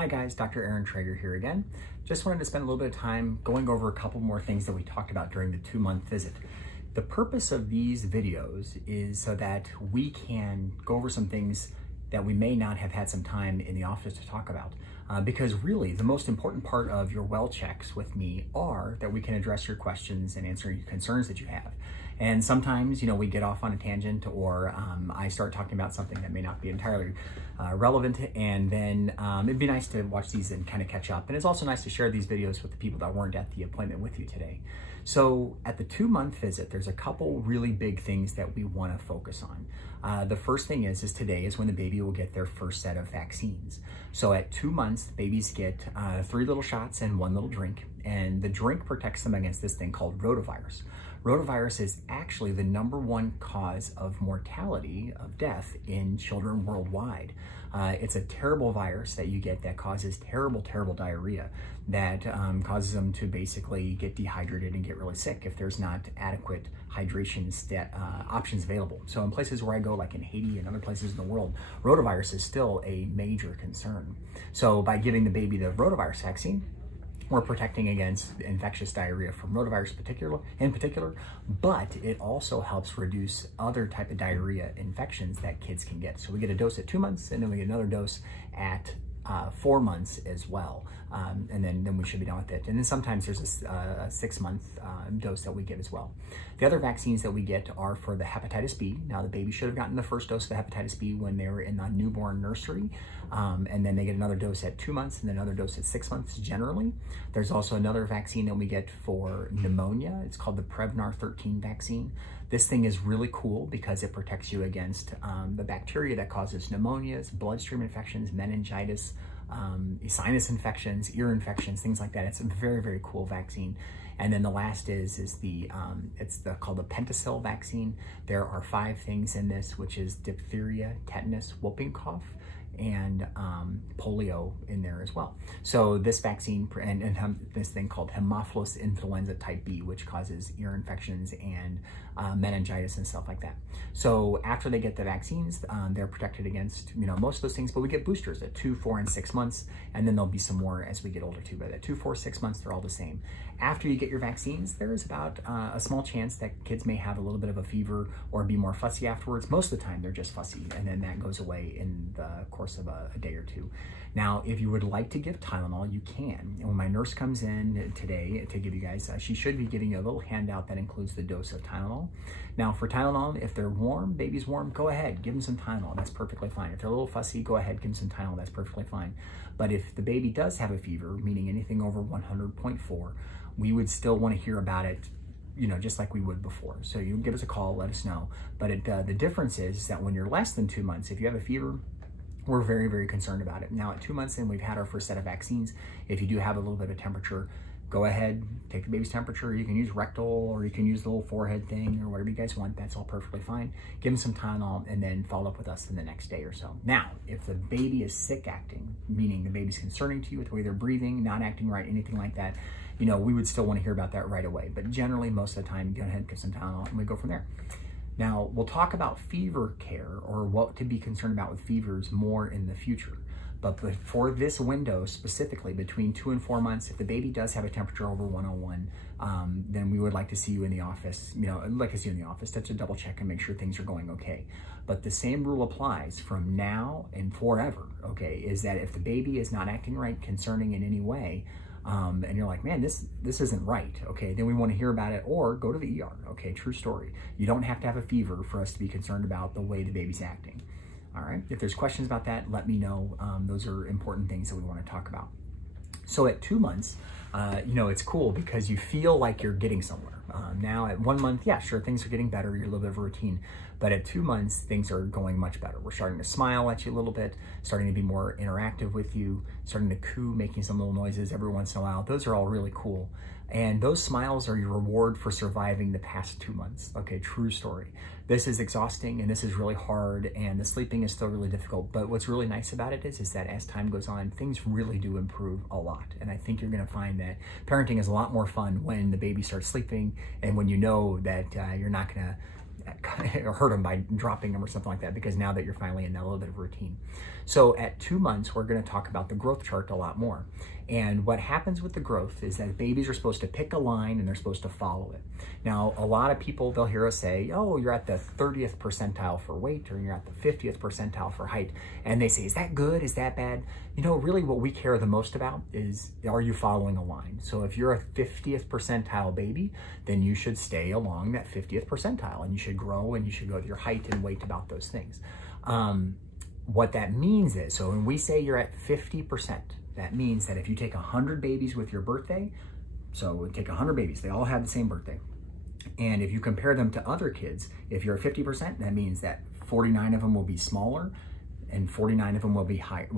Hi guys, Dr. Aaron Traeger here again. Just wanted to spend a little bit of time going over a couple more things that we talked about during the 2-month visit. The purpose of these videos is so that we can go over some things that we may not have had some time in the office to talk about. Because really the most important part of your well checks with me are that we can address your questions and answer your concerns that you have. And sometimes, we get off on a tangent or I start talking about something that may not be entirely relevant, and then it'd be nice to watch these and kind of catch up. And it's also nice to share these videos with the people that weren't at the appointment with you today. So at the 2-month visit, there's a couple really big things that we want to focus on. The first thing is today is when the baby will get their first set of vaccines. So at 2 months, babies get 3 little shots and 1 little drink, and the drink protects them against this thing called rotavirus. Rotavirus is actually the #1 cause of mortality, of death in children worldwide. It's a terrible virus that you get that causes terrible diarrhea that causes them to basically get dehydrated and get really sick if there's not adequate hydration options available. So in places where I go, like in Haiti and other places in the world, rotavirus is still a major concern. So by giving the baby the rotavirus vaccine, we're protecting against infectious diarrhea from rotavirus in particular, but it also helps reduce other type of diarrhea infections that kids can get. So we get a dose at 2 months, and then we get another dose at 4 months as well. And then we should be done with it. And then sometimes there's a 6-month dose that we get as well. The other vaccines that we get are for the hepatitis B. Now the baby should have gotten the first dose of the hepatitis B when they were in the newborn nursery. And then they get another dose at 2 months and then another dose at 6 months generally. There's also another vaccine that we get for pneumonia. It's called the Prevnar 13 vaccine. This thing is really cool because it protects you against the bacteria that causes pneumonias, bloodstream infections, meningitis, sinus infections, ear infections, things like that. It's a very cool vaccine. And then the last is called the Pentacell vaccine. There are 5 things in this, which is diphtheria, tetanus, whooping cough, and polio in there as well. So this vaccine and this thing called Haemophilus influenza type B, which causes ear infections and meningitis and stuff like that. So after they get the vaccines, they're protected against most of those things, but we get boosters at 2, 4, and 6 months, and then there'll be some more as we get older too. But at 2, 4, 6 months, they're all the same. After you get your vaccines, there is about a small chance that kids may have a little bit of a fever or be more fussy afterwards. Most of the time, they're just fussy, and then that goes away in the course of a day or two. Now, if you would like to give Tylenol, you can. And when my nurse comes in today to give you guys, she should be giving you a little handout that includes the dose of Tylenol. Now, for Tylenol, if they're warm, baby's warm, go ahead, give them some Tylenol. That's perfectly fine. If they're a little fussy, go ahead, give them some Tylenol. That's perfectly fine. But if the baby does have a fever, meaning anything over 100.4, we would still want to hear about it, just like we would before. So you give us a call, let us know. But the difference is that when you're less than 2 months, if you have a fever, we're very concerned about it. Now at 2 months in, we've had our first set of vaccines. If you do have a little bit of temperature, go ahead, take the baby's temperature. You can use rectal, or you can use the little forehead thing, or whatever you guys want. That's all perfectly fine. Give them some Tylenol and then follow up with us in the next day or so. Now, if the baby is sick acting, meaning the baby's concerning to you with the way they're breathing, not acting right, anything like that, we would still want to hear about that right away. But generally, most of the time, go ahead and give some Tylenol and we go from there. Now, we'll talk about fever care or what to be concerned about with fevers more in the future. But for this window specifically, between 2 and 4 months, if the baby does have a temperature over 101, then we would like to see you in the office, like to see you in the office to double check and make sure things are going okay. But the same rule applies from now and forever, okay, is that if the baby is not acting right, concerning in any way, and you're like, man, this isn't right, okay, then we want to hear about it, or go to the ER, okay, true story. You don't have to have a fever for us to be concerned about the way the baby's acting. All right, if there's questions about that, let me know. Those are important things that we want to talk about. So at 2 months, it's cool because you feel like you're getting somewhere. Now at 1 month, yeah, sure, things are getting better. You're a little bit of a routine. But at 2 months, things are going much better. We're starting to smile at you a little bit, starting to be more interactive with you, starting to coo, making some little noises every once in a while. Those are all really cool. And those smiles are your reward for surviving the past 2 months. Okay, true story. This is exhausting and this is really hard, and the sleeping is still really difficult. But what's really nice about it is that as time goes on, things really do improve a lot. And I think you're gonna find that parenting is a lot more fun when the baby starts sleeping and when you know that you're not gonna hurt them by dropping them or something like that, because now that you're finally in that little bit of routine. So at 2 months, we're going to talk about the growth chart a lot more. And what happens with the growth is that babies are supposed to pick a line and they're supposed to follow it. Now, a lot of people, they'll hear us say, oh, you're at the 30th percentile for weight, or you're at the 50th percentile for height. And they say, is that good? Is that bad? You know, really what we care the most about is, are you following a line? So if you're a 50th percentile baby, then you should stay along that 50th percentile, and you should grow, and you should go with your height and weight about those things. What that means is, so when we say you're at 50%, that means that if you take 100 babies with your birthday, so take 100 babies, they all have the same birthday. And if you compare them to other kids, if you're at 50%, that means that 49 of them will be smaller and 49 of them will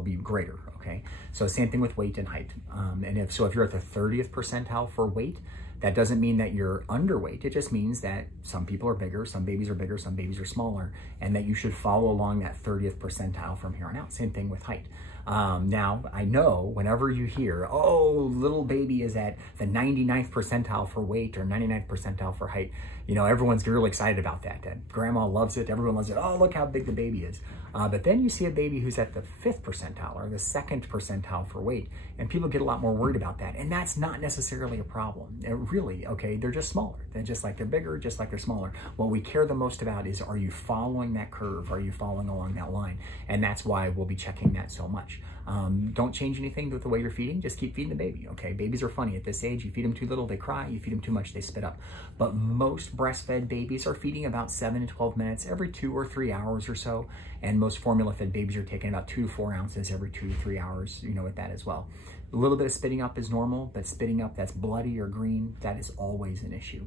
be greater, okay? So same thing with weight and height. And if you're at the 30th percentile for weight, that doesn't mean that you're underweight. It just means that some people are bigger, some babies are bigger, some babies are smaller, and that you should follow along that 30th percentile from here on out. Same thing with height. Now, I know whenever you hear, oh, little baby is at the 99th percentile for weight or 99th percentile for height, you know, everyone's really excited about that. That grandma loves it, everyone loves it. Oh, look how big the baby is. But then you see a baby who's at the 5th percentile or the 2nd percentile for weight, and people get a lot more worried about that. And that's not necessarily a problem. Really, okay, they're just smaller. They're just like they're bigger, just like they're smaller. What we care the most about is, are you following that curve? Are you following along that line? And that's why we'll be checking that so much. Don't change anything with the way you're feeding. Just keep feeding the baby, okay? Babies are funny at this age. You feed them too little, they cry. You feed them too much, they spit up. But most breastfed babies are feeding about 7 to 12 minutes every 2 or 3 hours or so. And most formula-fed babies are taking about 2 to 4 ounces every 2 to 3 hours, you know, with that as well. A little bit of spitting up is normal, but spitting up that's bloody or green, that is always an issue.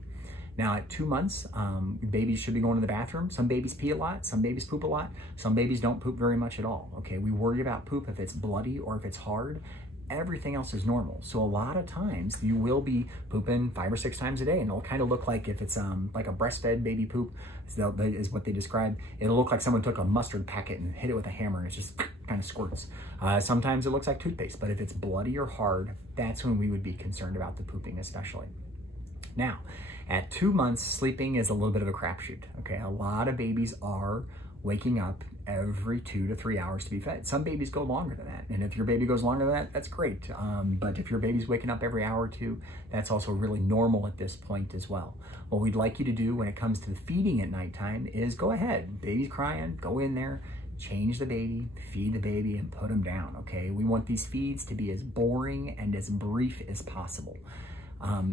Now at 2 months, babies should be going to the bathroom. Some babies pee a lot, some babies poop a lot, some babies don't poop very much at all, okay? We worry about poop if it's bloody or if it's hard. Everything else is normal. So a lot of times you will be pooping 5 or 6 times a day, and it'll kind of look like, if it's like a breastfed baby poop, is what they describe. It'll look like someone took a mustard packet and hit it with a hammer and it just kind of squirts. Sometimes it looks like toothpaste, but if it's bloody or hard, that's when we would be concerned about the pooping especially. Now, at 2 months, sleeping is a little bit of a crapshoot, okay? A lot of babies are waking up every 2 to 3 hours to be fed. Some babies go longer than that, and if your baby goes longer than that, that's great. But if your baby's waking up every hour or two, that's also really normal at this point as well. What we'd like you to do when it comes to the feeding at nighttime is go ahead. Baby's crying, go in there, change the baby, feed the baby, and put them down, okay? We want these feeds to be as boring and as brief as possible.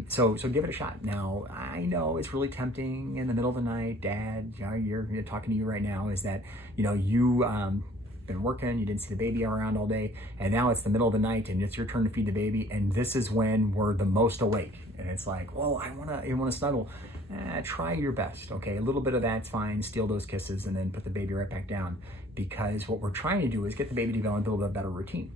So give it a shot. Now, I know it's really tempting in the middle of the night. Dad, you know, you're talking to you right now, is that, you know, you been working, you didn't see the baby around all day, and now it's the middle of the night and it's your turn to feed the baby, and this is when we're the most awake. And it's like, well, I wanna snuggle. Try your best, okay? A little bit of that's fine, steal those kisses, and then put the baby right back down, because what we're trying to do is get the baby to go and build a better routine.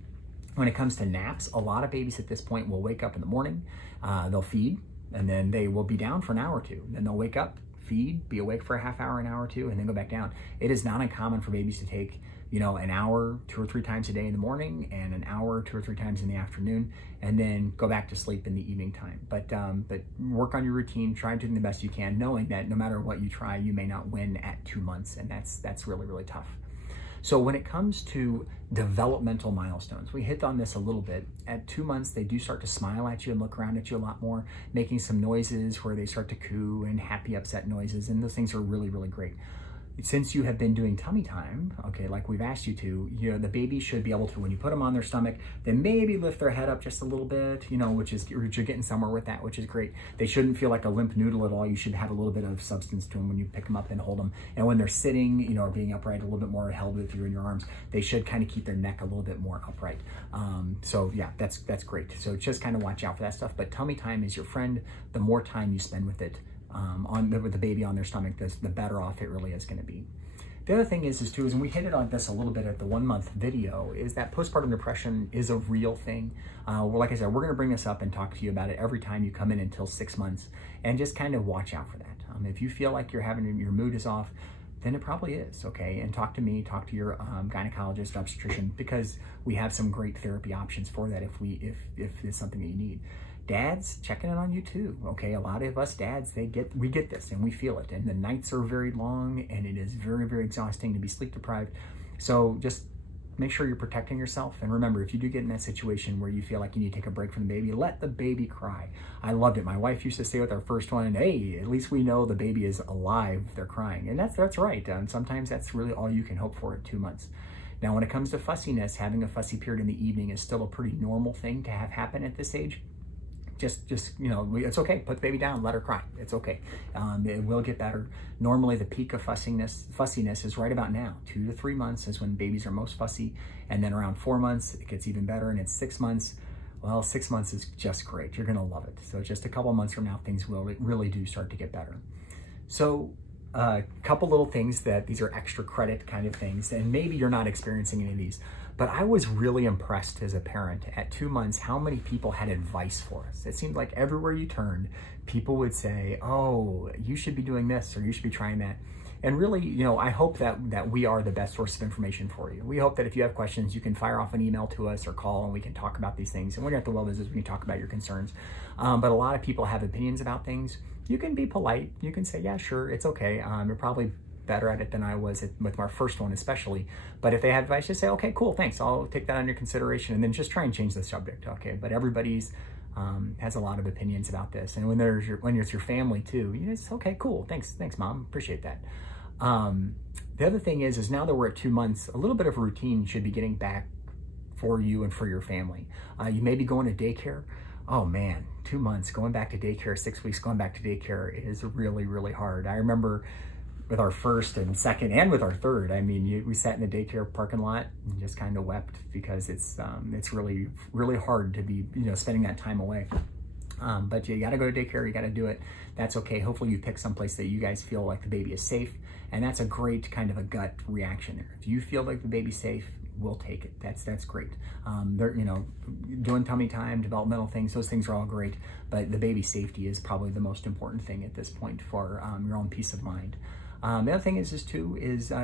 When it comes to naps, a lot of babies at this point will wake up in the morning, they'll feed, and then they will be down for an hour or two. Then they'll wake up, feed, be awake for a half hour, an hour or two, and then go back down. It is not uncommon for babies to take, you know, an hour 2 or 3 times a day in the morning, and an hour 2 or 3 times in the afternoon, and then go back to sleep in the evening time. But work on your routine, try doing the best you can, knowing that no matter what you try, you may not win at 2 months, and that's really, really tough. So when it comes to developmental milestones, we hit on this a little bit. At 2 months, they do start to smile at you and look around at you a lot more, making some noises where they start to coo and happy, upset noises, and those things are really, really great. Since you have been doing tummy time, okay, like we've asked you to, you know, the baby should be able to, when you put them on their stomach, then maybe lift their head up just a little bit, you know, which you're getting somewhere with that, which is great. They shouldn't feel like a limp noodle at all. You should have a little bit of substance to them when you pick them up and hold them. And when they're sitting, you know, or being upright, a little bit more held with you in your arms, they should kind of keep their neck a little bit more upright. So yeah, that's great. So just kind of watch out for that stuff. But tummy time is your friend. The more time you spend with it, with the baby on their stomach, the better off it really is going to be. The other thing is and we hit it on this a little bit at the 1 month video, is that postpartum depression is a real thing. Well, like I said, we're going to bring this up and talk to you about it every time you come in until 6 months, and just kind of watch out for that. If you feel like your mood is off, then it probably is, okay? And talk to me, talk to your gynecologist, obstetrician, because we have some great therapy options for that if it's something that you need. Dads, checking in on you too, okay? A lot of us dads, we get this and we feel it, and the nights are very long and it is very, very exhausting to be sleep deprived. So just make sure you're protecting yourself. And remember, if you do get in that situation where you feel like you need to take a break from the baby, let the baby cry. I loved it. My wife used to say with our first one, hey, at least we know the baby is alive if they're crying. And that's right. Sometimes that's really all you can hope for at 2 months. Now, when it comes to fussiness, having a fussy period in the evening is still a pretty normal thing to have happen at this age. Just it's okay. Put the baby down, let her cry. It's okay. It will get better. Normally, the peak of fussiness is right about now. 2 to 3 months is when babies are most fussy, and then around 4 months, it gets even better, and it's 6 months. Well, 6 months is just great. You're gonna love it. So just a couple months from now, things really do start to get better. So a couple little things that these are extra credit kind of things, and maybe you're not experiencing any of these, but I was really impressed as a parent at 2 months how many people had advice for us. It seemed like everywhere you turned, people would say, oh, you should be doing this or you should be trying that. And really, I hope that we are the best source of information for you. We hope that if you have questions, you can fire off an email to us or call and we can talk about these things. And when you're at the well visits, we can talk about your concerns. But a lot of people have opinions about things. You can be polite. You can say, yeah, sure, it's okay. You're probably better at it than I was with my first one especially. But if they have advice, just say, okay, cool, thanks. I'll take that under consideration, and then just try and change the subject, okay? But everybody's has a lot of opinions about this. And when it's your family too, it's okay, cool, thanks Mom, appreciate that. The other thing is now that we're at 2 months, a little bit of a routine should be getting back for you and for your family. You may be going to daycare. Oh man, 2 months, going back to daycare, 6 weeks going back to daycare is really, really hard. I remember with our first and second and with our third, we sat in the daycare parking lot and just kind of wept because it's really, really hard to be, spending that time away. But you got to go to daycare, you got to do it. That's okay. Hopefully you pick someplace that you guys feel like the baby is safe. And that's a great kind of a gut reaction there. If you feel like the baby's safe, we'll take it. That's great. Doing tummy time, developmental things, those things are all great. But the baby safety is probably the most important thing at this point for your own peace of mind. The other thing is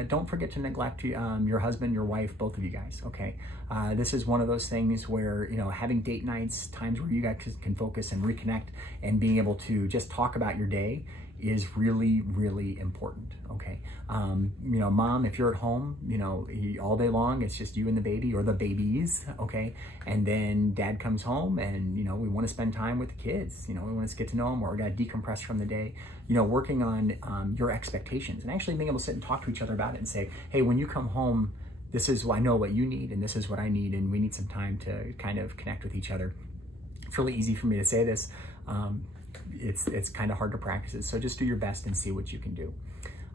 don't forget to neglect your husband, your wife, both of you guys, okay? This is one of those things where, having date nights, times where you guys can focus and reconnect and being able to just talk about your day is really, really important, okay? Mom, if you're at home, all day long, it's just you and the baby or the babies, okay? And then dad comes home and, we want to spend time with the kids, we want to get to know them, or we got to decompress from the day, working on your expectations and actually being able to sit and talk to each other about it and say, hey, when you come home, this is, I know what you need and this is what I need, and we need some time to kind of connect with each other. It's really easy for me to say this. It's kind of hard to practice it. So just do your best and see what you can do.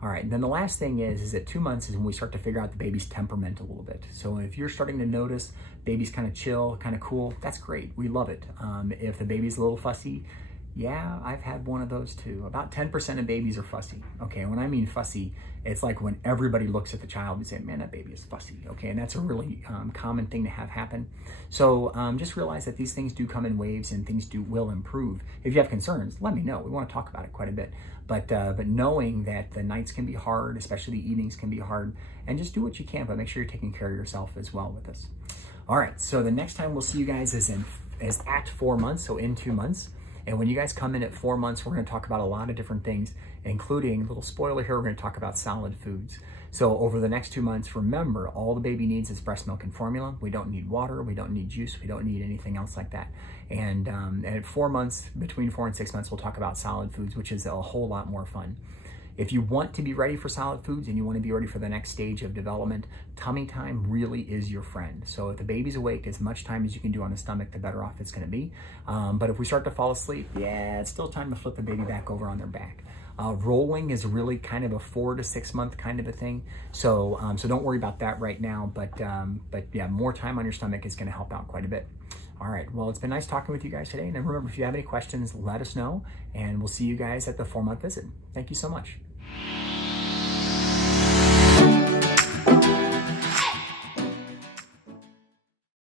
All right, and then the last thing is that 2 months is when we start to figure out the baby's temperament a little bit. So if you're starting to notice baby's kind of chill, kind of cool, that's great. We love it. If the baby's a little fussy, yeah, I've had one of those too. About 10% of babies are fussy. Okay, when I mean fussy, it's like when everybody looks at the child and say, man, that baby is fussy. Okay, and that's a really common thing to have happen. So just realize that these things do come in waves and things will improve. If you have concerns, let me know. We want to talk about it quite a bit. But knowing that the nights can be hard, especially the evenings can be hard, and just do what you can, but make sure you're taking care of yourself as well with this. All right, so the next time we'll see you guys is at 4 months, so in 2 months. And when you guys come in at 4 months, we're going to talk about a lot of different things, including, a little spoiler here, we're going to talk about solid foods. So over the next 2 months, remember, all the baby needs is breast milk and formula. We don't need water, we don't need juice, we don't need anything else like that. And at 4 months, between 4 and 6 months, we'll talk about solid foods, which is a whole lot more fun. If you want to be ready for solid foods and you want to be ready for the next stage of development, tummy time really is your friend. So if the baby's awake, as much time as you can do on the stomach, the better off it's going to be. But if we start to fall asleep, yeah, it's still time to flip the baby back over on their back. Rolling is really kind of a 4 to 6 month kind of a thing. So don't worry about that right now. But yeah, more time on your stomach is going to help out quite a bit. All right, well, it's been nice talking with you guys today. And remember, if you have any questions, let us know. And we'll see you guys at the 4 month visit. Thank you so much.